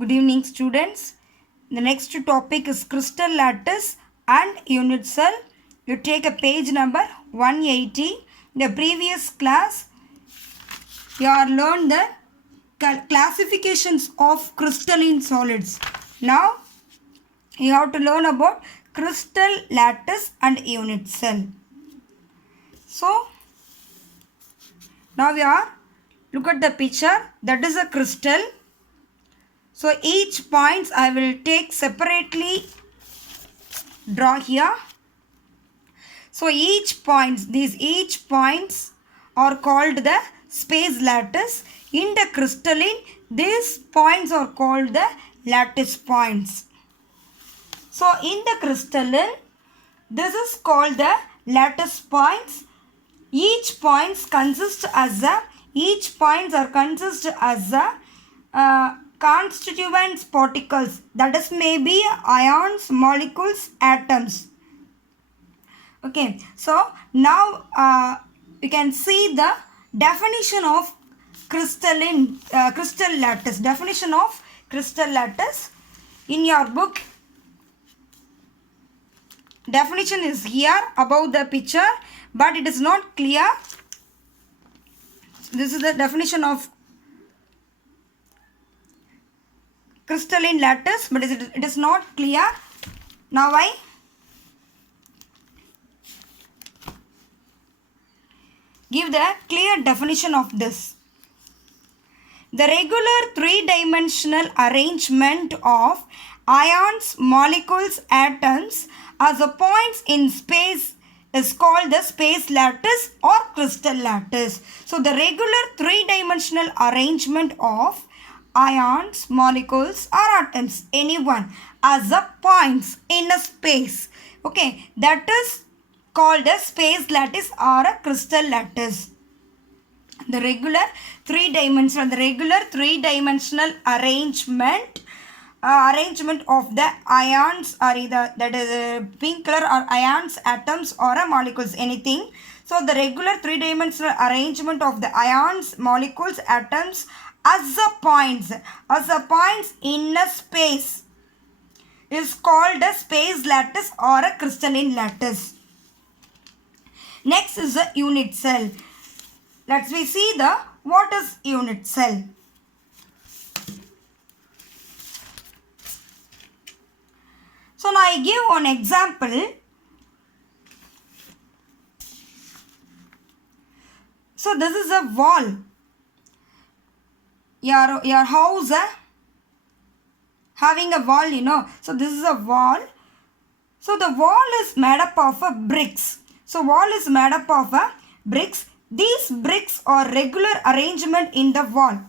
Good evening, students. The next topic is crystal lattice and unit cell. You take a page number 180. In the previous class, you are learned the classifications of crystalline solids. Now, you have to learn about crystal lattice and unit cell. So, now we are look at the picture. That is a crystal. So each points I will take separately draw here. So each points are called the space lattice. In the crystalline, these points are called the lattice points. So in the crystalline, this is called the lattice points. Each points consist as a constituent particles, that is maybe ions, molecules, atoms. Okay, so now you can see the definition of crystal lattice. Definition of crystal lattice in your book. Definition is here above the picture, but it is not clear. This is the definition of crystalline lattice, but it is not clear. Now I give the clear definition of this. The regular three-dimensional arrangement of ions, molecules, atoms as a points in space is called the space lattice or crystal lattice. So the regular three-dimensional arrangement of ions, molecules or atoms, anyone, as a points in a space, okay, that is called a space lattice or a crystal lattice. The regular three-dimensional arrangement of the ions, or either that is pink color, or ions, atoms or a molecules, anything. So the regular three-dimensional arrangement of the ions, molecules, atoms as a points in a space is called a space lattice or a crystalline lattice. Next is a unit cell. Let's see what is unit cell. So now I give one example. So this is a wall. Your house having a wall, So this is a wall. So the wall is made up of bricks. So wall is made up of bricks. These bricks are regular arrangement in the wall.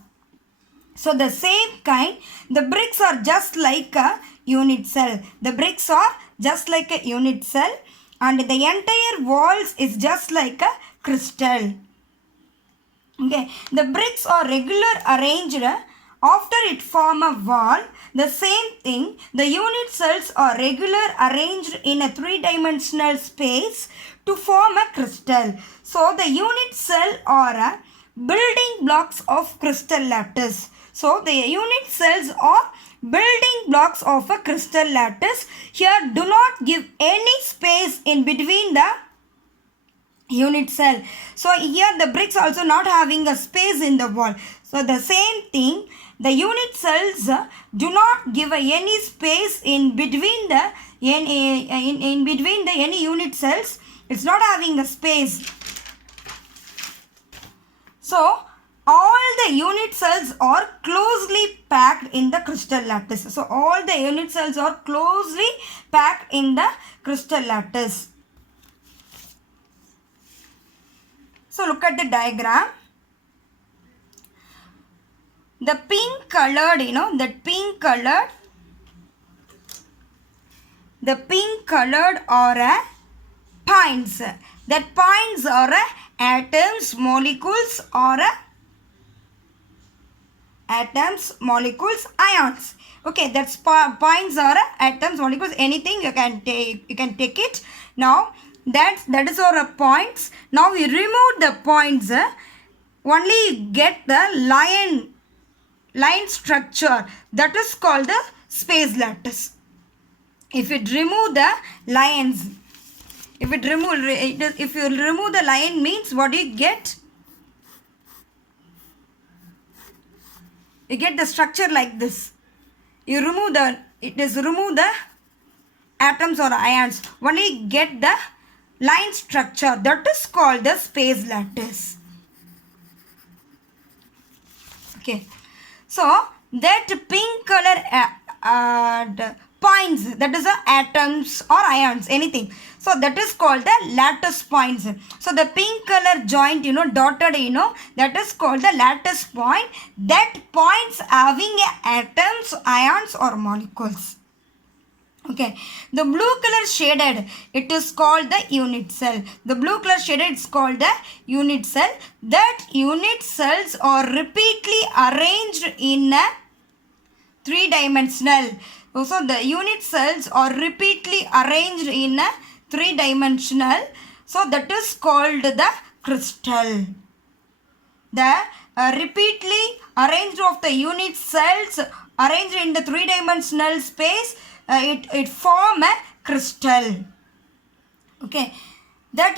So the same kind, the bricks are just like a unit cell. The bricks are just like a unit cell, and the entire walls is just like a crystal. Okay, the bricks are regular arranged after it form a wall. The same thing, the unit cells are regular arranged in a three-dimensional space to form a crystal. So the unit cell are building blocks of crystal lattice. So the unit cells are building blocks of a crystal lattice. Here do not give any space in between the unit cell. So here the bricks also not having a space in the wall. So the same thing, the unit cells do not give any space in between the any unit cells. It's not having a space. So all the unit cells are closely packed in the crystal lattice. So all the unit cells are closely packed in the crystal lattice. So look at the diagram. The pink colored, the pink colored are points. That points are atoms, molecules, or atoms, molecules, ions. Okay, that's points are atoms, molecules, anything you can take it. Now that is our points. Now we remove the points. Only get the line structure, that is called the space lattice. If it remove the lines, if you remove the line means what do you get? You get the structure like this. You remove the atoms or ions. Only get the line structure, that is called the space lattice. Okay. So that pink color points, that is the atoms or ions, anything. So that is called the lattice points. So the pink color joint, dotted, that is called the lattice point. That points having atoms, ions or molecules. Okay, the blue color shaded, it is called the unit cell. The blue color shaded is called the unit cell. That unit cells are repeatedly arranged in a three-dimensional. So the unit cells are repeatedly arranged in a three-dimensional. So that is called the crystal. The repeatedly arranged of the unit cells arranged in the three-dimensional space, it form a crystal. Okay, that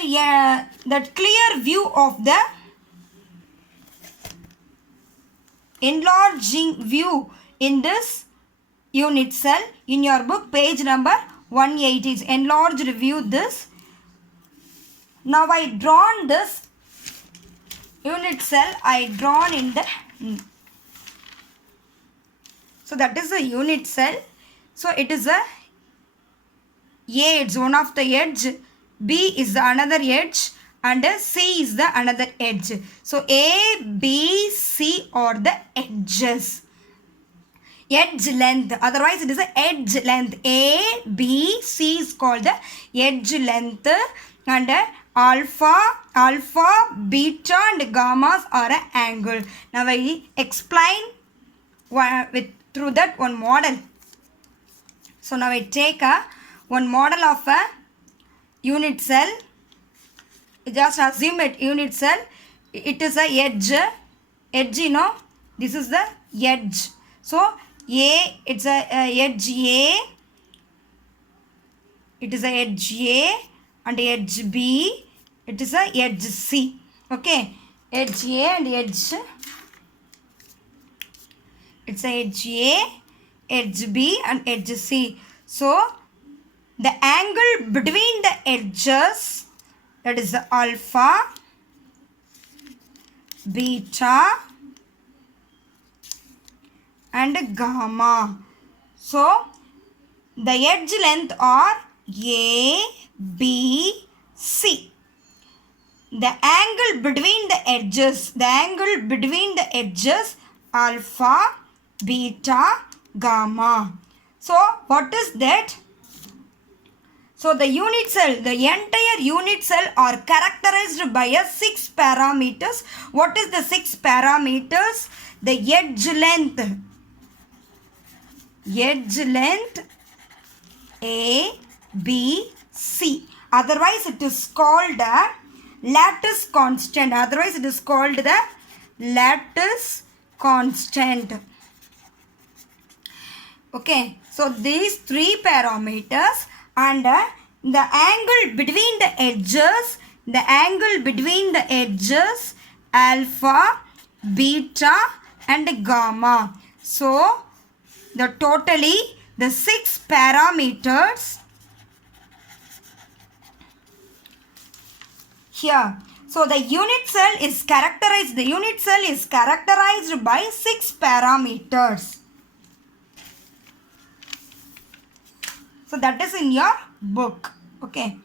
clear view of the enlarging view in this unit cell in your book, page number 180 is enlarged view this. Now I drawn this unit cell, I drawn in the, so that is a unit cell. So it is a edge, one of the edge, B is the another edge and C is the another edge. So A, B, C are the edges. Edge length, otherwise it is a edge length. A, B, C is called the edge length, and alpha, beta and gammas are an angle. Now I explain through that one model. So now I take one model of a unit cell. Just assume it unit cell. It is a edge, this is the edge. So A, it's a edge A. It is a edge A, and edge B. It is a edge C. Okay, edge A and edge. It's a edge A, edge B and edge C. So the angle between the edges, that is the alpha, beta and gamma. So the edge length are A, B, C. The angle between the edges, alpha, beta, gamma. So what is that? So the unit cell, the entire unit cell are characterized by a 6 parameters. What is the 6 parameters? The edge length A, B, C. Otherwise it is called a lattice constant. Okay, so these 3 parameters, and the angle between the edges, alpha, beta and gamma. So the totally the 6 parameters here. So the unit cell is characterized by 6 parameters. So that is in your book. Okay.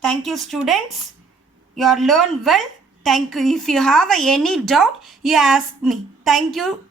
Thank you, students. You are learned well. Thank you. If you have any doubt, you ask me. Thank you.